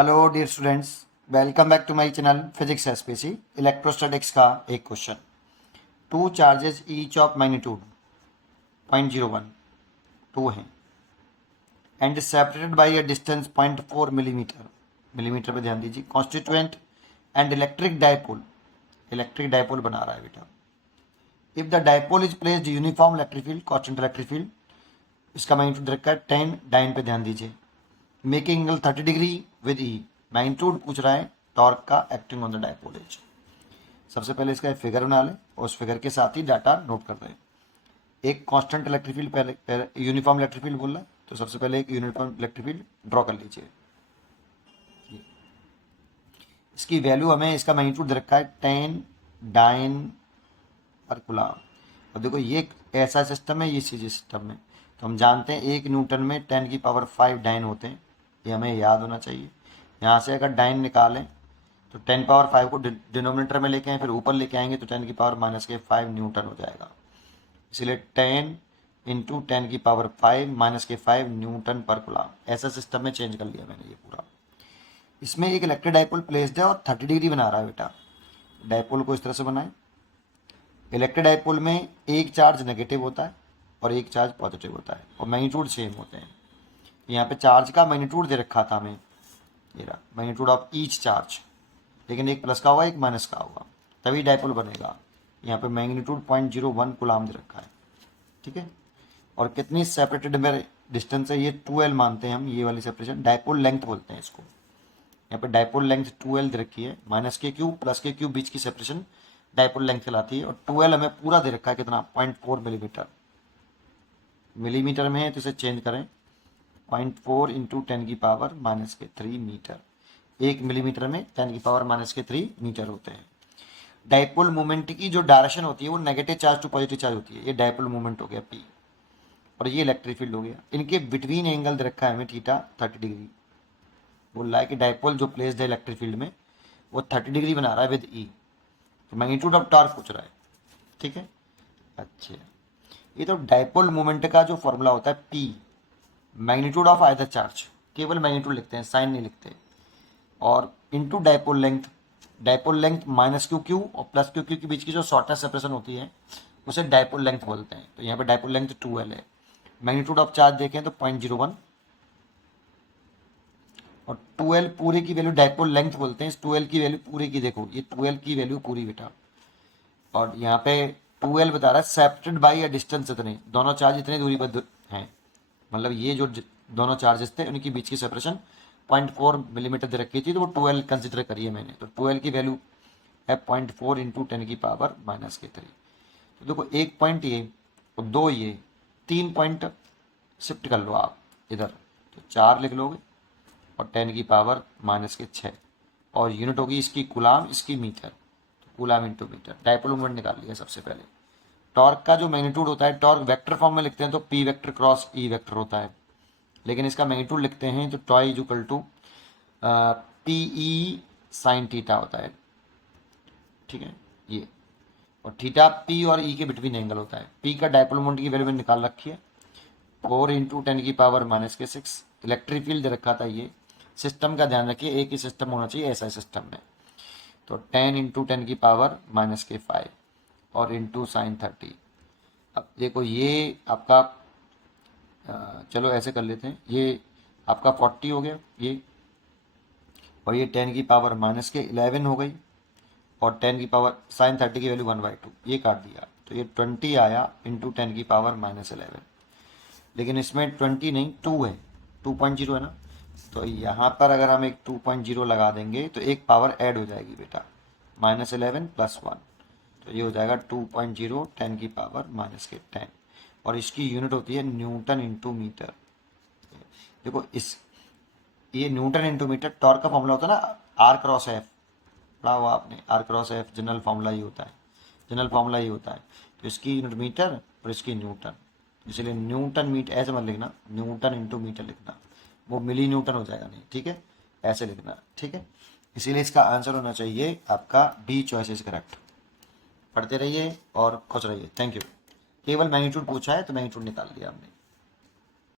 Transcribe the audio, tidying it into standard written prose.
Hello dear students, welcome back to my channel physics SPC. Electrostatics का एक question. Two charges each of magnitude 0.01 two हैं and separated by a distance 0.4 millimetre. Millimetre पे ध्यान दीजिए। Constituent and electric dipole बना रहा है बेटा। If the dipole is placed uniform electric field, constant electric field, इसका मैग्नीट्यूड रखा है 10, डाइन पे ध्यान दीजिए। Making angle 30 degree with E. Magnitude पूछ रहा है टॉर्क का acting on the dipole as. सबसे पहले इसका फिगर बना लें और उस फिगर के साथ ही डाटा नोट कर दें। एक कांस्टेंट इलेक्ट्रिक फील्ड, पहले यूनिफॉर्म इलेक्ट्रिक फील्ड बोल रहा है, तो सबसे पहले एक यूनिफॉर्म इलेक्ट्रिक फील्ड ड्रॉ कर लीजिए। इसकी वैल्यू हमें, इसका मैग्नीट्यूड दे रखा है 10 डाइन पर कूलम। अब देखो ये ऐसा सिस्टम है, ये चीज सिस्टम में, तो हम जानते हैं 1 न्यूटन में 10⁵ डाइन होते हैं। ये हमें याद होना चाहिए। यहाँ से अगर डाइन निकालें तो 10⁵ को डिनोमिनेटर में लेके आए, फिर ऊपर लेके आएंगे तो 10⁻⁵ न्यूटन हो जाएगा। इसलिए 10 इंटू 10⁵ न्यूटन पर कूलम। ऐसा सिस्टम में चेंज कर लिया मैंने ये पूरा। इसमें एक इलेक्ट्रिक डायपोल प्लेस्ड है और 30 डिग्री बना रहा है बेटा। डायपोल को इस तरह से बनाए। इलेक्ट्रिक डायपोल में एक चार्ज नेगेटिव होता है और एक चार्ज पॉजिटिव होता है और मैग्नीट्यूड सेम होते हैं। यहाँ पे चार्ज का मैग्नीट्यूड दे रखा था हमें, ये रहा मैग्नीट्यूड ऑफ ईच चार्ज, लेकिन एक प्लस का होगा एक माइनस का होगा, तभी डायपोल बनेगा। यहाँ पे मैग्नीट्यूड 0.01 कूलम दे रखा है, ठीक है। और कितनी सेपरेटेड में डिस्टेंस है, ये 2L मानते हैं हम, ये वाली सेपरेशन डायपोल लेंथ बोलते हैं इसको। यहाँ पे डायपोल लेंथ 2L दे रखी है, माइनस के क्यू प्लस के क्यू बीच की सेपरेशन डायपोल लेंथ कहलाती है। और 2L हमें पूरा दे रखा है कितना, 0.4 मिलीमीटर। मिलीमीटर में है तो इसे चेंज करें, 0.4 इंटू 10⁻⁻³ मीटर। 1 मिलीमीटर में 10⁻⁻³ मीटर होते हैं। डायपोल मोमेंट की जो डायरेक्शन होती है वो negative charge to positive charge होती है। ये डायपोल मोमेंट हो गया P, और ये इलेक्ट्रिक फील्ड हो गया। इनके बिटवीन एंगल दे रखा है हमें थीटा 30 डिग्री। बोल रहा है कि डायपोल जो प्लेस्ड है इलेक्ट्रिक फील्ड में वो 30 डिग्री बना रहा है विद ई। तो मैग्नीट्यूड ऑफ टॉर्क पूछ रहा है, ठीक है। अच्छा, ये तो डायपोल मोमेंट का जो फॉर्मूला होता है P, magnitude of either charge, केवल मैग्नीट्यूड लिखते हैं, साइन नहीं लिखते, और into dipole length minus Q Q और प्लस क्यू क्यू के बीच की जो शॉर्टेस्ट सेपरेशन होती है उसे डायपोल लेंथ बोलते हैं। तो यहाँ पे डायपोल लेंथ 2L है। मैग्नीट्यूड ऑफ चार्ज देखें तो 0.01, और 2L पूरे की वैल्यू डायपोल लेंथ बोलते हैं। इस 2L की वैल्यू पूरे की देखो, ये 2L की वैल्यू पूरी बेटा। और यहाँ पे 2L बता रहा है सेपरेटेड बाई अ डिस्टेंस, इतने दोनों चार्ज इतनी दूरी पर हैं, मतलब ये जो दोनों चार्जेस थे उनके बीच की सेपरेशन 0.4 मिलीमीटर दे रखी थी, तो वो 2L कंसिडर करिए मैंने। तो 2L की वैल्यू है 0.4 इंटू 10⁻⁻³। तो देखो एक पॉइंट ये और दो ये, 3 पॉइंट शिफ्ट कर लो आप इधर, तो 4 लिख लोगे और 10⁻⁻6, और यूनिट होगी इसकी कूलम, इसकी मीटर, तो coulomb into metre. Dipole moment निकाल लिया सबसे पहले। टॉर्क का जो मैग्नीट्यूड होता है, टॉर्क वेक्टर फॉर्म में लिखते हैं तो P vector cross E vector होता है, लेकिन इसका मैग्नीट्यूड लिखते हैं तो tau is equal to PE sine theta होता है, ठीक है ये। और थीटा P और E के बिटवीन एंगल होता है। P का डायपोल मोमेंट की वैल्यू मैंने निकाल रखी है 4 इंटू 10⁻⁻6। इलेक्ट्रिक फील्ड दे रखा था ये। सिस्टम का ध्यान रखिए, एक ही सिस्टम होना चाहिए ऐसा सिस्टम में। तो 10 इंटू 10⁻⁻5 और इंटू साइन 30। अब देखो ये आपका चलो ऐसे कर लेते हैं, ये आपका 40 हो गया ये, और ये 10⁻⁻11 हो गई, और 10 साइन 30 की वैल्यू 1/2, ये काट दिया तो ये 20 आया इंटू 10⁻⁻11। लेकिन इसमें 20 नहीं 2 है, 2.0 है ना, तो यहाँ पर अगर हम एक 2.0 लगा देंगे तो एक पावर ऐड हो जाएगी बेटा, -11 + 1, तो ये हो जाएगा 2.0 10⁻⁻10, और इसकी यूनिट होती है न्यूटन इंटू मीटर। देखो इस ये न्यूटन इंटू मीटर। टॉर्क का फॉर्मूला होता है ना R×F, पढ़ा हुआ आपने, R×F जनरल फॉर्मूला ही होता है, जनरल फॉर्मूला ही होता है। तो इसकी यूनिट मीटर और इसकी न्यूटन, इसलिए न्यूटन मीटर ऐसे मत लिखना, न्यूटन इंटू मीटर लिखना, वो मिली न्यूटन हो जाएगा नहीं, ठीक है, ऐसे लिखना, ठीक है। इसीलिए इसका आंसर होना चाहिए आपका B चॉइस इज करेक्ट। पढ़ते रहिए और खुश रहिए। Thank you. केवल मैग्नीट्यूड पूछा है तो मैग्नीट्यूड निकाल दिया हमने।